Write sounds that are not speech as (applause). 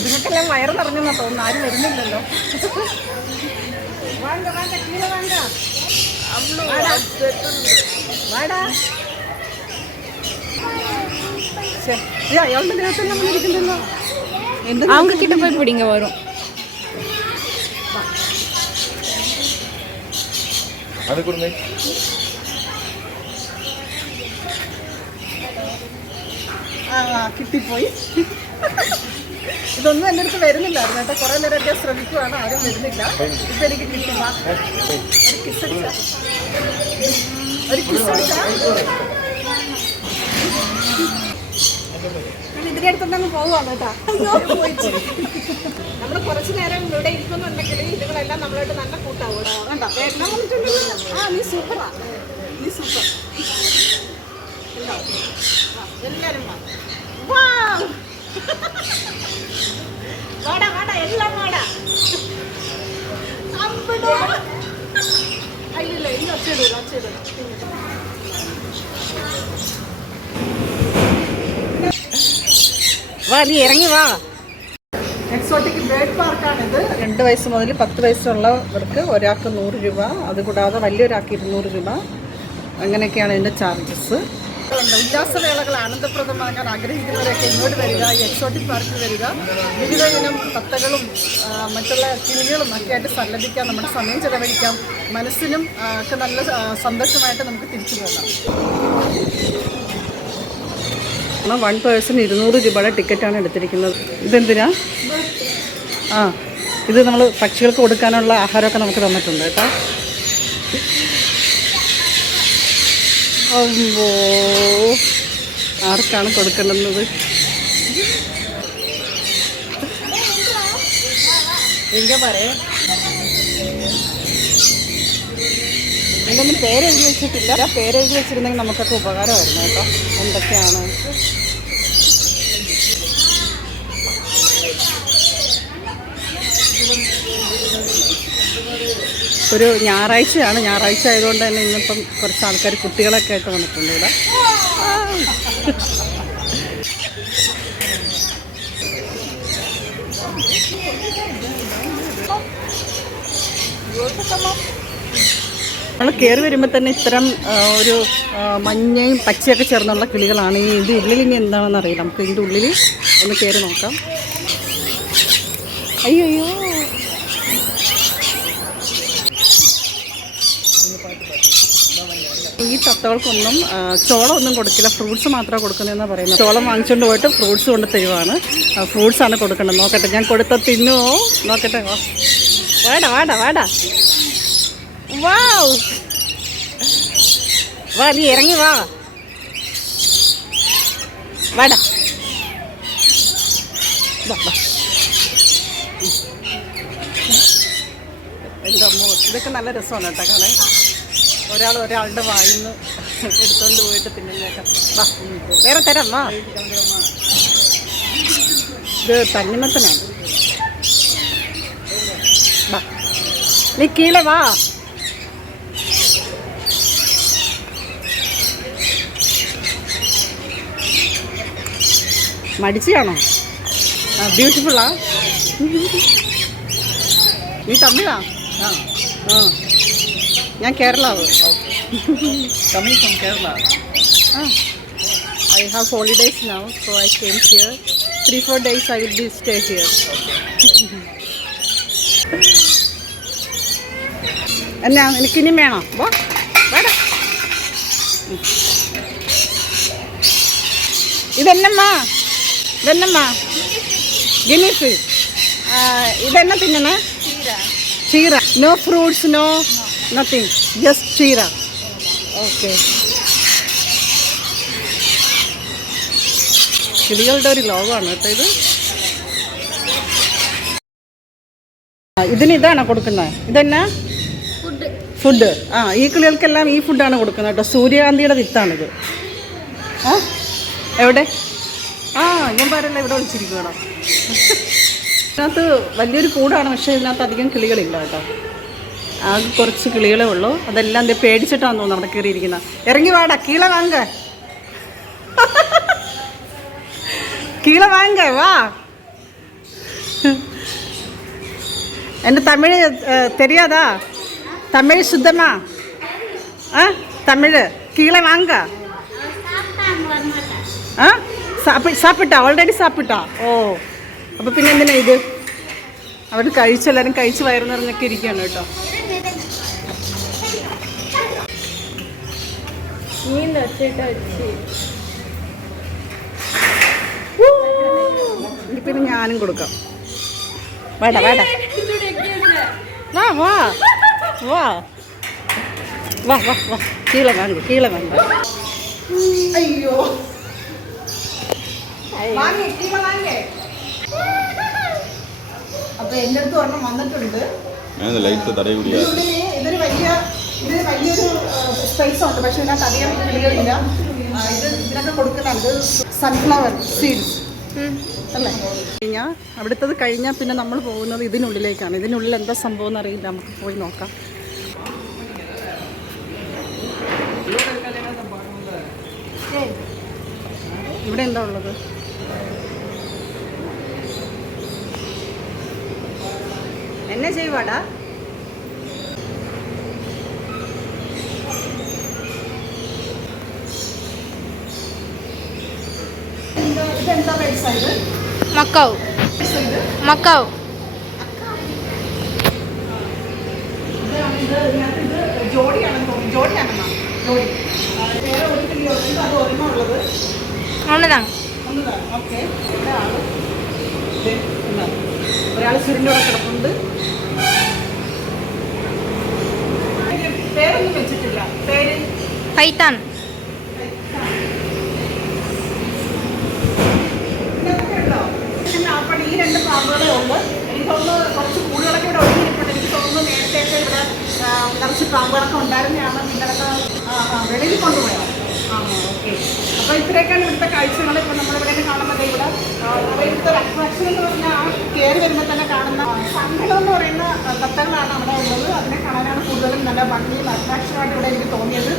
നിങ്ങൾക്കെല്ലാം വയറ് നിറഞ്ഞെന്നാ തോന്നുന്നു ആരും വരുന്നില്ലല്ലോ വാണ്ട വാണ്ട കീഴ വാണ്ട വാടാ. വാടാ ശ്ശെ, ഇത് അയാളുടെ ദേഹത്തെല്ലാം വന്നിരിക്കുന്നല്ലോ എന്ത് அவங்க கிட்ட போய் பிடிங்க வரும் അത് കൊടുങ്ങേ ആ ആ, കിട്ടിപ്പോയി ഇതൊന്നും എന്റെ അടുത്ത് വരുന്നില്ലായിരുന്നു കേട്ടോ കുറേ നേരം ഞാൻ ശ്രമിക്കുവാണ് ആരും വരുന്നില്ല. ഇപ്പൊ എനിക്ക് കിട്ടില്ല. ഒരു കിസ് പോവാണ് ഇതിന്റെ അടുത്തുനിന്ന് പോവുകയാണ് കേട്ടോ. അയ്യോ പോയിട്ട്. നമ്മൾ കുറച്ച് നേരം ഇവിടെ ഇരിക്കുന്നുണ്ടെങ്കിൽ ഇതുകളെല്ലാം നമ്മളായിട്ട് നല്ല കൂട്ടാവും കേട്ടോ. ആ നീ സൂപ്പറാ നീ സൂപ്പർ എല്ലാവരും വാ. അയ്യല്ല ഇനി ഒച്ചയിടൂല ഒച്ചയിടൂല വാ നീ ഇറങ്ങി വാ. എക്സോട്ടിക് ബേർഡ് പാർക്കാണിത് രണ്ട് വയസ്സ് മുതൽ പത്ത് വയസ്സുള്ളവർക്ക് ഒരാൾക്ക് നൂറ് രൂപ അതുകൂടാതെ വലിയൊരാൾക്ക് ഇരുന്നൂറ് രൂപ. അങ്ങനെയൊക്കെയാണ് ഇതിന്റെ ചാർജസ് ഉല്ലാസവേളകൾ ആനന്ദപ്രദമാകാൻ ആഗ്രഹിക്കുന്നവരൊക്കെ ഇങ്ങോട്ട് വരിക എക്സോട്ടിക് പാർക്കിൽ വരിക. വിവിധ ഇനം തത്തകളും മറ്റുള്ള കിളികളും ഒക്കെ ആയിട്ട് സല്ലപിക്കാം നമ്മുടെ സമയം ചെലവഴിക്കാം. മനസ്സിനും ഒക്കെ നല്ല സന്തോഷമായിട്ട് നമുക്ക് തിരിച്ചു പോകാം. വൺ പേഴ്സൺ ഇരുന്നൂറ് രൂപയുടെ ടിക്കറ്റാണ് എടുത്തിരിക്കുന്നത്. ഇതെന്തിനാ? ആ ഇത് നമ്മൾ പക്ഷികൾക്ക് കൊടുക്കാനുള്ള ആഹാരമൊക്കെ നമുക്ക് തന്നിട്ടുണ്ട് കേട്ടോ. ആർക്കാണ് കൊടുക്കേണ്ടുന്നത്? എങ്ക പറയേ. എന്തെങ്കിലും പേരെഴുതി വെച്ചിട്ടില്ല. പേരെഴുതി വെച്ചിരുന്നെങ്കിൽ നമുക്കൊക്കെ ഉപകാരമായിരുന്നു കേട്ടോ. എന്തൊക്കെയാണ്? ഒരു ഞായറാഴ്ചയാണ്. ഞായറാഴ്ച ആയതുകൊണ്ട് തന്നെ ഇന്നിപ്പം കുറച്ച് ആൾക്കാർ കുട്ടികളൊക്കെ ആയിട്ട് വന്നിട്ടുണ്ട് ഇവിടെ. നമ്മൾ കയറി വരുമ്പോൾ തന്നെ ഇത്തരം ഒരു മഞ്ഞയും പച്ചയൊക്കെ ചേർന്നുള്ള കിളികളാണ്. ഈ ഇതിന്റെ ഉള്ളിൽ ഇനി എന്താണെന്ന് അറിയില്ല നമുക്ക് ഇതിന്റെ ഉള്ളിൽ ഒന്ന് കയറി നോക്കാം. അയ്യോ അയ്യോ. ആ, ചോളം ഒന്നും കൊടുക്കില്ല. ഫ്രൂട്ട്സ് മാത്രമേ കൊടുക്കുന്നതെന്ന് പറയുന്നത്. ചോളം വാങ്ങിച്ചുകൊണ്ട് പോയിട്ട് ഫ്രൂട്ട്സ് കൊണ്ട് തരുവാണ്. ഫ്രൂട്ട്സാണ് കൊടുക്കേണ്ടത് നോക്കട്ടെ ഞാൻ കൊടുത്ത തിന്നുവോ നോക്കട്ടെ. വാടാ വാടാ വാടാ. വാവ്. വാ നീ ഇറങ്ങി വാ. വാടാ. വാ വാ. എന്റെ അമ്മ ഇതൊക്കെ നല്ല രസമാണ് കേട്ടോ കാണാൻ. ഒരാൾ ഒരാളുടെ വായിന്ന് എടുത്തോണ്ട് പോയിട്ട് തിന്നുന്നേക്കാം വേറെ തരാം ഇത് തന്നിമത്തനാണ് നീ കീഴെ വാ. മടിച്ചാണോ ബ്യൂട്ടിഫുള്ളാ നീ തമ്മിലാ? ആ ആ. ഞാൻ coming from Kerala ah. I have holidays now so I came here three four days I will be stay here എന്നാ എനിക്കിനി വേണം. വാ വേടാ ഇതെന്നമ്മാ? ഇതെന്നമ്മാ? ഗിനീസ് ഇതെന്നാ തിന്നണേ? ചീര. No fruits no nothing Just chira. Okay. കിളികളുടെ ഒരു ലോകമാണ് കേട്ടോ ഇത്. ഇതിന് ഇതാണോ കൊടുക്കുന്നത്? ഇതെന്നാ? ഫുഡ് ആ ഈ കിളികൾക്കെല്ലാം ഈ ഫുഡാണ് കൊടുക്കുന്നത് കേട്ടോ. സൂര്യകാന്തിയുടെ വിത്താണിത്. ആ എവിടെ? ആ ഞാൻ പറയല്ല ഇവിടെ വിളിച്ചിരിക്കുകയാണോ ഇതിനകത്ത് വലിയൊരു കൂടാണ് പക്ഷേ ഇതിനകത്ത് അധികം കിളികളില്ല കേട്ടോ. ആകെ കുറച്ച് കിളികളേ ഉള്ളൂ. അതെല്ലാം എന്താ പേടിച്ചിട്ടാണെന്ന് തോന്നുന്നു അവിടെ കയറിയിരിക്കുന്നത്. ഇറങ്ങി വാടാ കീള വാങ്ക കീള വാങ്ക വാ. എന്റെ തമിഴ് തെരിയാതാ. തമിഴ് ശുദ്ധമാ. ആ തമിഴ് കീള വാങ്ക ആ സാപ്പിട്ടാ? ഓൾറെഡി സാപ്പിട്ടാ? ഓ. അപ്പം പിന്നെ എന്തിനാ ഇത്? അവർ കഴിച്ചെല്ലാവരും കഴിച്ച് വയറുന്നിറങ്ങൊക്കെ ഇരിക്കുകയാണ് കേട്ടോ. നീന്ത ഒച്ചയിട്ട് വെച്ച് ഇനി പിന്നെ ഞാനും കൊടുക്കാം. വേണ്ട വേണ്ട. (laughs) വാ വാ. വാ. വാ വാ വാ. കീഴെ വാങ്ങ കീഴെ വാങ്ങ അയ്യോ. വാങ്ങി കീഴെ വാങ്ങേ അപ്പൊ എന്റെ അടുത്ത് ഒരെണ്ണം വന്നിട്ടുണ്ട്. ഞാൻ ലൈറ്റ് തടയ കൂടിയാ ഇതിനുള്ളിൽ ഇതൊരു വലിയ ഇത് വലിയൊരു സ്പേസ് ഉണ്ട്. പക്ഷെ ഇതിനകത്ത് അധികം കിളികളില്ല ഇത് ഇതിനൊക്കെ കൊടുക്കുന്നുണ്ട് സൺഫ്ലവർ സീഡ്സ് അല്ലേ? കഴിഞ്ഞാൽ അവിടുത്തത് കഴിഞ്ഞാൽ പിന്നെ നമ്മൾ പോകുന്നത് ഇതിനുള്ളിലേക്കാണ്. ഇതിനുള്ളിൽ എന്താ സംഭവം എന്നറിയില്ല. നമുക്ക് പോയി നോക്കാം. ഇവിടെ എന്താ ഉള്ളത്? എന്നെ ചെയ്യുവാടാ ഇതെന്താ പൈസ ഇത് മക്കാവ് പൈസ ഇത് മക്കാവ് ഇതാണ് ഇത് ഇതിനകത്ത് ഇത് ജോഡിയാണെന്ന് തോന്നുന്നു ജോഡിയാണെന്നാ ജോഡി ആ, വേറെ ഒരു കിളിയോ ഉണ്ട് അത് ഒരെണ്ണം ഉള്ളത്. ഒന്നതാണ്. ഒരാൾ ഒരാൾ സുരിന്റെ കൂടെ കിടപ്പുണ്ട്. പേരൊന്നും വെച്ചിട്ടില്ല. പേര്? പൈത്താൻ ഇതൊക്കെ ഉണ്ടോ പിന്നെ അപ്പോൾ പാമ്പുകളേ ഉള്ളൂ എനിക്ക് തോന്നുന്നു കുറച്ച് കൂടുകളൊക്കെ ഇവിടെ ഒഴിഞ്ഞിരിപ്പുണ്ട് എനിക്ക് തോന്നുന്നു നേരത്തെയൊക്കെ ഇവിടെ ആ, കുറച്ച് പാമ്പുകളൊക്കെ ഉണ്ടായിരുന്നതാണ്. ആ, വെളിയിൽ കൊണ്ടുപോയോ? ആ ഓക്കെ. അപ്പോൾ ഇത്രയൊക്കെയാണ് ഇവിടുത്തെ കാഴ്ചകൾ. ഇപ്പോൾ നമ്മളിവിടെ കാണുന്നത് ഇവിടെ. ഇവിടുത്തെ അട്രാക്ഷൻ എന്ന് പറഞ്ഞാൽ ആ കയറി തന്നെ കാണുന്ന എന്ന് പറയുന്ന തത്തകളാണ് അവിടെ ഉള്ളത്. അതിനെ കാണാനാണ് കൂടുതലും നല്ല ഭംഗിയും അട്രാക്ഷനായിട്ട് ഇവിടെ എനിക്ക് തോന്നിയത്.